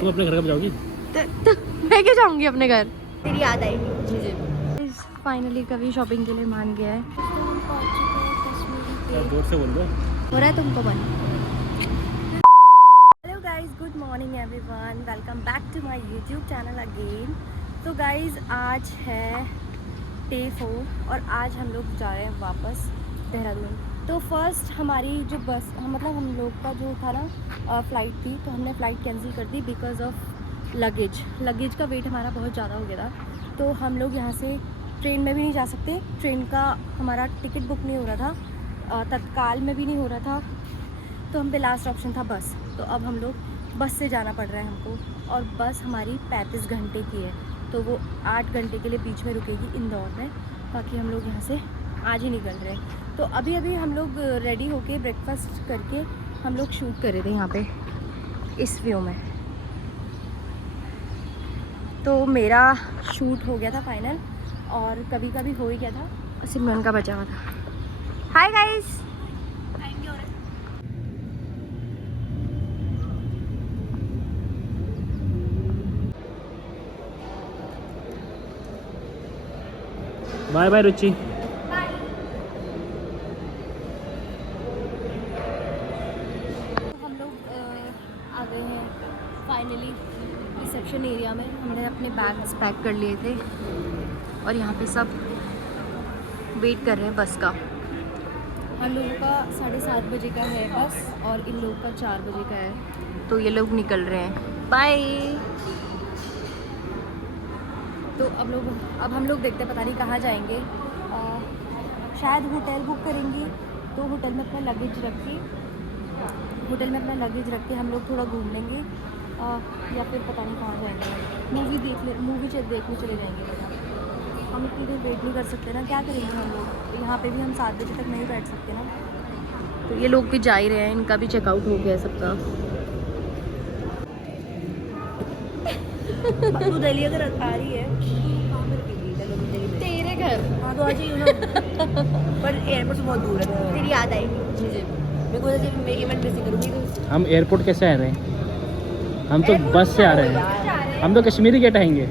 तुम अपने घर कब जाओगी? तो मैं क्यों जाऊंगी अपने घर? तेरी याद आएगी मुझे। फाइनली कभी शॉपिंग के लिए मान गया है। और जोर से बोल दो। हो रहा है तुमको मन? Hello guys, good morning everyone, welcome back to my YouTube channel again. तो गाइस आज है डे 4 और आज हम लोग जा रहे हैं वापस देहरादून। तो फर्स्ट हमारी जो बस मतलब हम लोग का जो था ना फ़्लाइट थी, तो हमने फ़्लाइट कैंसिल कर दी बिकॉज़ ऑफ लगेज का वेट हमारा बहुत ज़्यादा हो गया था। तो हम लोग यहाँ से ट्रेन में भी नहीं जा सकते, ट्रेन का हमारा टिकट बुक नहीं हो रहा था, तत्काल में भी नहीं हो रहा था, तो हम पे लास्ट ऑप्शन था बस। तो अब हम लोग बस से जाना पड़ रहा है हमको, और बस हमारी 35 घंटे की है, तो वो 8 घंटे के लिए बीच में रुकेगी इंदौर में। बाकी हम लोग यहाँ से आज ही निकल रहे हैं। तो अभी हम लोग रेडी होके ब्रेकफास्ट करके हम लोग शूट कर रहे थे यहाँ पे इस व्यू में। तो मेरा शूट हो गया था फाइनल, और कभी कभी हो ही गया था, सिमरन का बचा हुआ था। हाय गाइस, बाय बाय रुचि। हम लोग आ गए हैं फाइनली रिसेप्शन एरिया में। हमने अपने बैग्स पैक कर लिए थे और यहाँ पे सब वेट कर रहे हैं बस का। हम लोगों का 7:30 बजे का है बस, और इन लोगों का 4 बजे का है, तो ये लोग निकल रहे हैं। बाय। तो अब हम लोग देखते हैं, पता नहीं कहाँ जाएंगे। शायद होटल बुक करेंगे, तो होटल में अपना लगेज रख के हम लोग थोड़ा घूम लेंगे, या फिर पता नहीं कहाँ जाएंगे। मूवी देखने चले जाएंगे। हम इतनी देर वेट नहीं कर सकते ना, क्या करेंगे हम लोग? यहाँ पे भी हम 7 बजे तक नहीं बैठ सकते ना। तो ये लोग भी जा ही रहे हैं, इनका भी चेकआउट हो गया है सबका। तू दिल्ली अगर आ रही है तेरे घर? हाँ तो आ जाइए ना। पर एयरपोर्ट से बहुत दूर है, तेरी याद आएगी मुझे। मेरे को जैसे मैं इवेंट मिस करूँगी तो। हम एयरपोर्ट कैसे आ रहे हैं? हम तो बस से आ रहे हैं। हम तो कश्मीरी गेट आएंगे।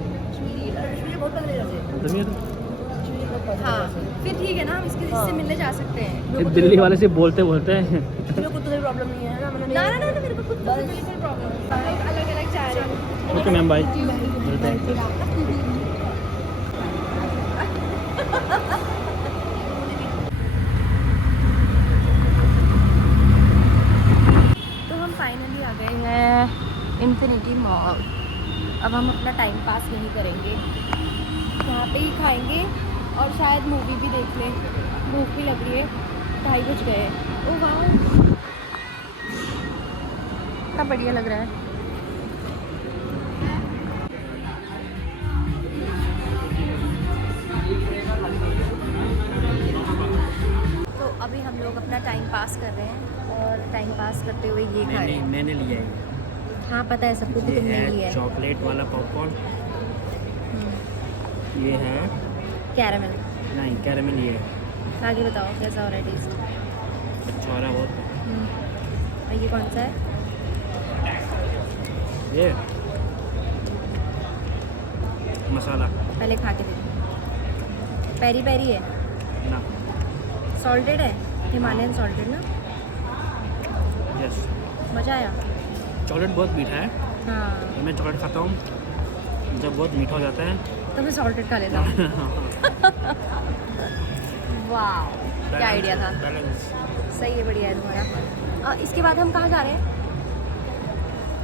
हाँ फिर ठीक है ना, हम इससे मिलने जा सकते हैं। दिल्ली वाले से बोलते हैं। मेरे को तो प्रॉब्लम नहीं है ना, मैंने ना मेरे को खुद को बिल्कुल प्रॉब्लम है। अलग जा रहे हैं। Okay ma'am, bye. मिलते हैं। तो हम फाइनली आ गए हैं इन्फिनिटी मॉल। अब हम अपना टाइम पास यहीं करेंगे, यहाँ पे ही खाएंगे और शायद मूवी भी देख लें। भूख भी लग रही है, 2:30 बज गए। ओ वाह, कितना बढ़िया लग रहा है। तो अभी हम लोग अपना टाइम पास कर रहे हैं, और टाइम पास करते हुए ये खा रहे हैं। मैंने लिया है। हाँ पता है सबको कि तुमने लिया है। चॉकलेट वाला पॉपकॉर्न। ये है कैरामल। नहीं, कैरामल ये है। आगे बताओ कैसा हो रहा है टेस्ट? अच्छा हो रहा है बहुत। और ये कौन सा है? ये मसाला। पहले खा के देखो। पेरी पेरी है ना। सॉल्टेड है, हिमालयन सॉल्टेड ना। यस। मज़ा आया। चॉकलेट बहुत मीठा है। हाँ मैं चॉकलेट खाता हूँ जब बहुत मीठा हो जाता है तो मैं सॉल्टेड खा लेता हूँ। वाह, क्या आइडिया था। सही है, बढ़िया है तुम्हारा। इसके बाद हम कहाँ जा रहे हैं?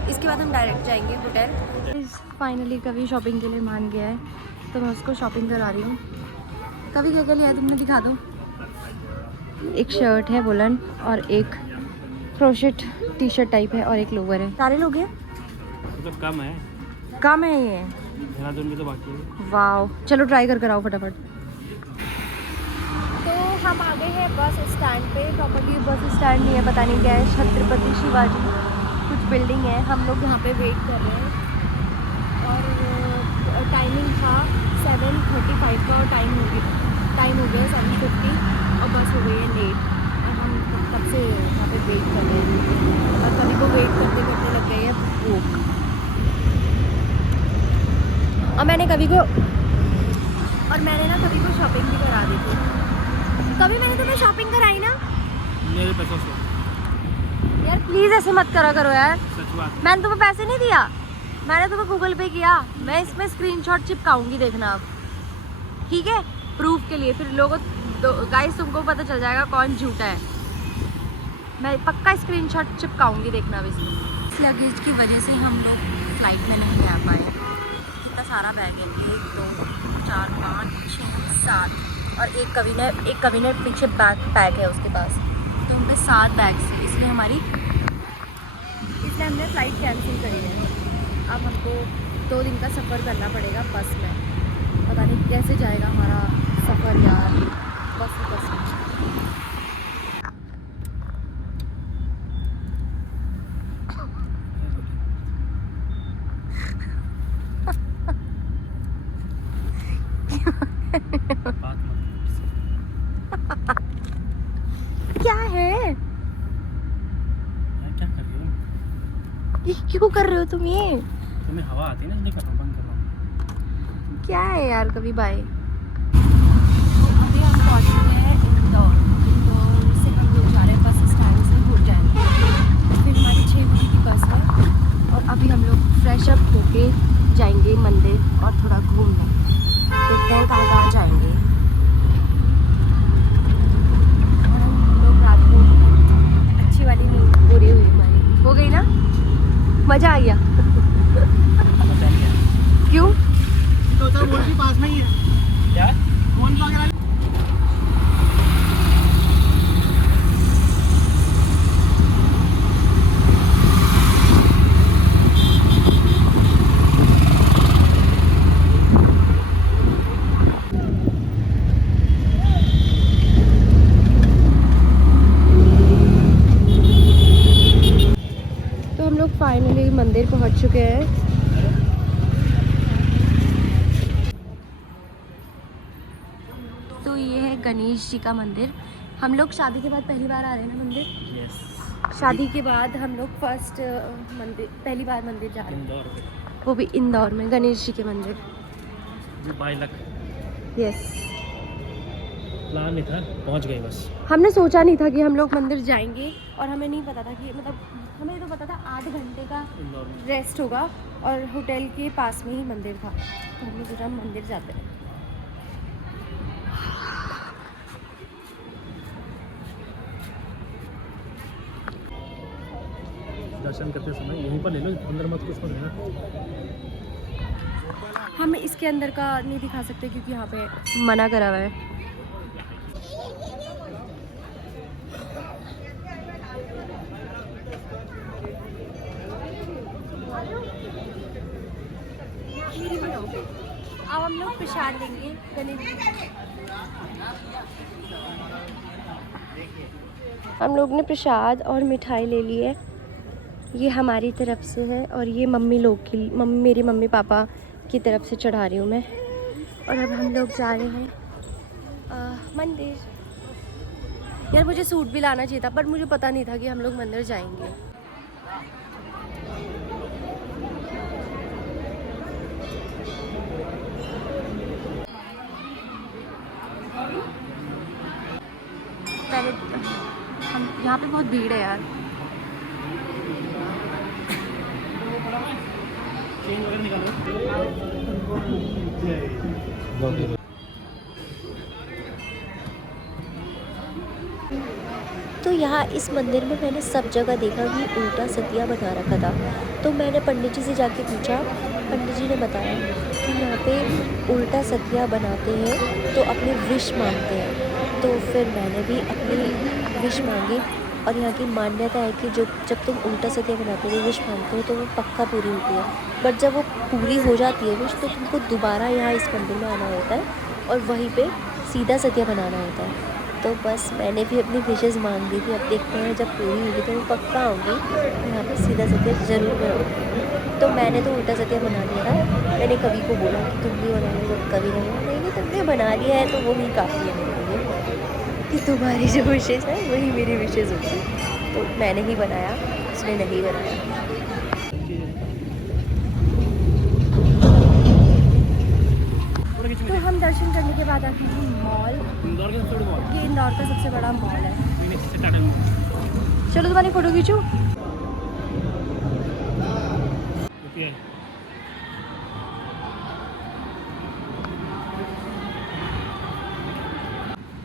इसके बाद हम डायरेक्ट जाएंगे होटल। फाइनली कभी शॉपिंग के लिए मान गया है, तो मैं उसको शॉपिंग करा रही हूँ। कभी क्या क्या लिया है तुमने, दिखा दो। एक शर्ट है वुलन, और एक क्रोशेट टी शर्ट टाइप है, और एक लोवर है। सारे लोग हैं? मतलब कम है ये। देहरादून में तो बाकी है। वाओ, चलो ट्राई कर कराओ फटाफट। तो हम आ गए हैं बस स्टैंड पे। प्रॉपर्ली बस स्टैंड नहीं है, पता नहीं क्या है, छत्रपति शिवाजी कुछ बिल्डिंग है। हम लोग यहाँ पे वेट कर रहे हैं, और टाइमिंग था 7:35 का, और टाइम हो गया 7:50, और बस हो गई है लेट। और हम तब से यहाँ पे वेट कर रहे हैं, और कभी को वेट करते करते लग गई है भूख। और मैंने कभी को शॉपिंग भी करा दी थी। कभी मैंने तुम्हें शॉपिंग कराई ना मेरे पैसों से। यार प्लीज़ ऐसे मत करा करो यार। सच बात। मैंने तुम्हें पैसे नहीं दिया, मैंने तुम्हें गूगल पे किया। मैं इसमें स्क्रीनशॉट चिपकाऊंगी, देखना आप, ठीक है, प्रूफ के लिए। फिर लोगों गाइस तुमको पता चल जाएगा कौन झूठा है। मैं पक्का स्क्रीनशॉट चिपकाऊंगी, देखना अब इसमें। इस लगेज की वजह से हम लोग फ्लाइट में नहीं आ पाए। कितना सारा बैग है, 1 2 4 5 6 7 और एक कवि ने पीछे बैग पैक है उसके पास, तो उनके 7 बैग्स, इसलिए हमने फ़्लाइट कैंसिल करी है। अब हमको 2 दिन का सफ़र करना पड़ेगा बस में। पता नहीं कैसे जाएगा हमारा सफ़र यार, बस में। बात मत क्या है, यार, क्या कर रही हो? ये क्यों कर रहे हो तुम ये? तुम्हें हवा आती है ना, इसलिए कर रहा हूं, बंद कर रहा हूं। क्या है यार, कभी बाय। अभी हम पहुँच चुके हैं इंदौर से। हम लोग जा रहे हैं बस स्टैंड से होटल, फिर हमारी 6 बजे की बस है। और अभी हम लोग फ्रेश अप होके जाएंगे मंदिर और थोड़ा घूमने। देखते हैं कहाँ जाएंगे। और हम लोग रात को अच्छी वाली नींद पूरी हुई हमारी, हो गई ना, मज़ा आ गया। क्यों? तो वो भी पास में ही है क्या? फोन वगैरह फाइनली मंदिर पहुंच चुके हैं। तो ये है गणेश जी का मंदिर। हम लोग शादी के बाद पहली बार आ रहे हैं ना मंदिर। यस। शादी के बाद हम लोग पहली बार मंदिर जा रहे हैं, इंदौर में, वो भी इंदौर में गणेश जी के मंदिर। By luck. यस, प्लान नहीं था, पहुंच गए बस। हमने सोचा नहीं था कि हम लोग मंदिर जाएंगे, और हमें नहीं पता था कि मतलब हमें तो पता था 8 घंटे का इंदौर में रेस्ट होगा और होटल के पास में ही मंदिर था, तो हमने सोचा हम मंदिर जाते हैं। दर्शन करते समय यहीं पर ले लो, अंदर मत कुछ लेना। हम इसके अंदर का नहीं दिखा सकते क्योंकि यहाँ पे मना करा हुआ है। अब हम लोग प्रसाद लेंगे गणेश जी। हम लोग ने प्रसाद और मिठाई ले ली है, ये हमारी तरफ से है और ये मम्मी लोग की, मेरी मम्मी पापा की तरफ से चढ़ा रही हूँ मैं। और अब हम लोग जा रहे हैं मंदिर। यार मुझे सूट भी लाना चाहिए था, पर मुझे पता नहीं था कि हम लोग मंदिर जाएंगे। पहले हम यहाँ पे बहुत भीड़ है यार। तो यहाँ इस मंदिर में मैंने सब जगह देखा कि उल्टा सतिया बना रखा था। तो मैंने पंडित जी से जाके पूछा, पंडित जी ने बताया कि यहाँ पे उल्टा सतिया बनाते हैं तो अपनी विश मांगते हैं। तो फिर मैंने भी अपनी विश मांगी और यहाँ की मान्यता है कि जब तुम उल्टा सतिया बनाते हो, विश मांगते हो, तो वो पक्का पूरी होती है। बट जब वो पूरी हो जाती है विश, तो तुमको दोबारा यहाँ इस मंदिर में आना होता है और वहीं पे सीधा सतिया बनाना होता है। तो बस मैंने भी अपनी विशेज़ मांग दी थी। अब देखते हैं जब पूरी होगी तो मैं पक्का आऊँगी, यहाँ पे सीधा सतिया ज़रूर बनाऊँगी। तो मैंने तो उल्टा सतिया बना लिया था। मैंने कवि को बोला कि तुम भी बना लो, कवि ने बोला नहीं तुमने बना लिया है तो वो ही काफ़ी है मेरे लिए, कि तुम्हारी जो विशेज़ है वही मेरी विशेज़ होगी। तो मैंने ही बनाया, उसने नहीं बनाया। का है मॉल। इंदौर का सबसे बड़ा मॉल। ये इंदौर का सबसे बड़ा मॉल है। Phoenix से टाटा मॉल। चलो तुम्हारी फ़ोटो खींचूँ। ओके।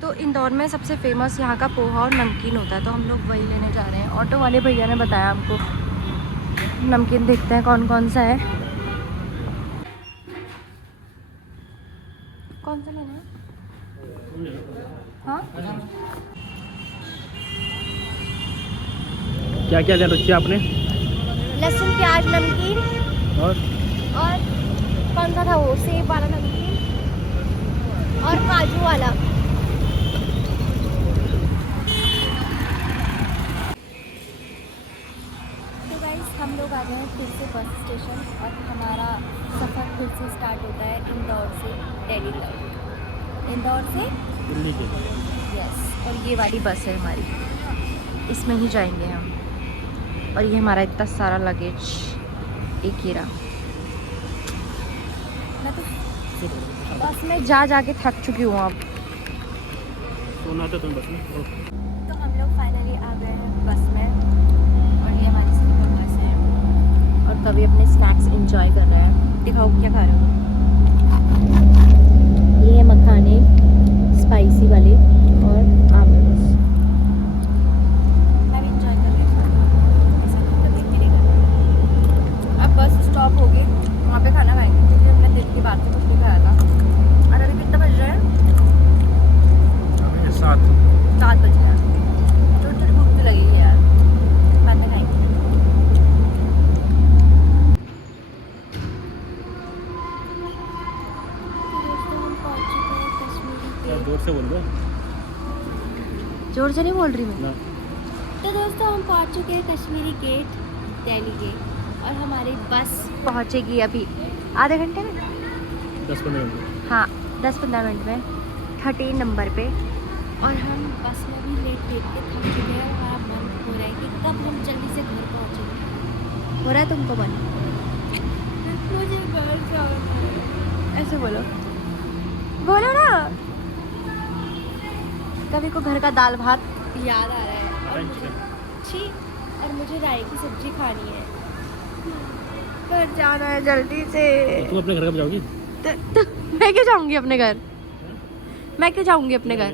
तो इंदौर में सबसे फेमस यहाँ का पोहा और नमकीन होता है, तो हम लोग वही लेने जा रहे हैं। ऑटो वाले भैया ने बताया हमको। नमकीन देखते हैं कौन कौन सा है। कौन सा लेना है? हाँ क्या क्या ले रखी है आपने? लहसुन प्याज नमकीन और कौन सा था वो, सेब वाला नमकीन और काजू वाला। तो गाइस हम लोग आ गए हैं फिर से बस स्टेशन और हमारा सफ़र फिर से स्टार्ट होता है इंदौर से दिल्ली तक। इंदौर से दिल्ली के। यस, और ये वाली बस है हमारी, इसमें ही जाएंगे हम। और ये हमारा इतना सारा लगेज एक ही रहा। मैं तो बस में जा के थक चुकी हूँ अब। सोना था तुम बस में। तो हम लोग फाइनली आ गए हैं बस में और ये हमारी स्लीपर बस है और कभी अपने स्नैक्स एंजॉय कर रहे हैं। दिखाओ क्या खा रहे हो। ये है मखाने स्पाइसी वाले और आमंड्स। मैं भी एंजॉय कर रही हूँ। ऐसा कुछ देख के नहीं करना। अब बस स्टॉप हो गई, वहाँ पे खाना खाएंगे क्योंकि हमने दिन की बात से कुछ नहीं खाया था। और अभी कितना बज रहा है? 7 बज गया। थोड़ी थोड़ी भूख तो लगेगी यार, बाद में खाएंगे। जोर से बोल दो। जोर से नहीं बोल रही मैं। ना। तो दोस्तों हम पहुंच चुके हैं कश्मीरी गेट दिल्ली के और हमारी बस पहुंचेगी अभी आधे घंटे में। 10-15 मिनट। हाँ 10-15 मिनट में 13 नंबर पे। और हम बस में भी लेट के थक चुके हैं और हमारा मन हो रहा है कि कब हम जल्दी से घर पहुँचेंगे। हो रहा है तुमको मन? मुझे घर जाना है। ऐसे बोलो ना। कभी को घर का दाल भात याद आ रहा है और मुझे राई की सब्जी खानी है। घर जाना है जल्दी से। तुम अपने घर कब जाओगी? तो मैं क्यों जाऊंगी अपने घर? मैं क्यों जाऊंगी अपने घर?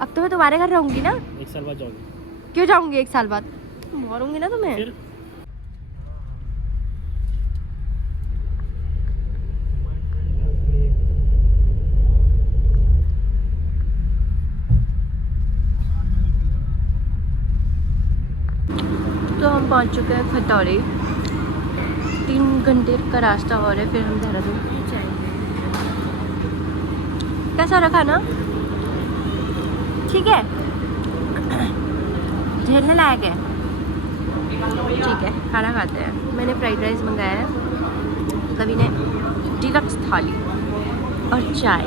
अब तो मैं तुम्हारे घर रहूंगी ना। 1 साल बाद जाओगी? क्यों जाऊंगी 1 साल बाद? मारूंगी ना तुम्हें। फिर तो हम पहुंच चुके हैं खतौली। 3 घंटे का रास्ता और है, फिर हम देहरादून जाएंगे। कैसा रखा ना? ठीक है, झेलने लायक है। ठीक है, खाना खाते हैं। मैंने फ्राइड राइस मंगाया है, कभी ने डिलक्स थाली और चाय।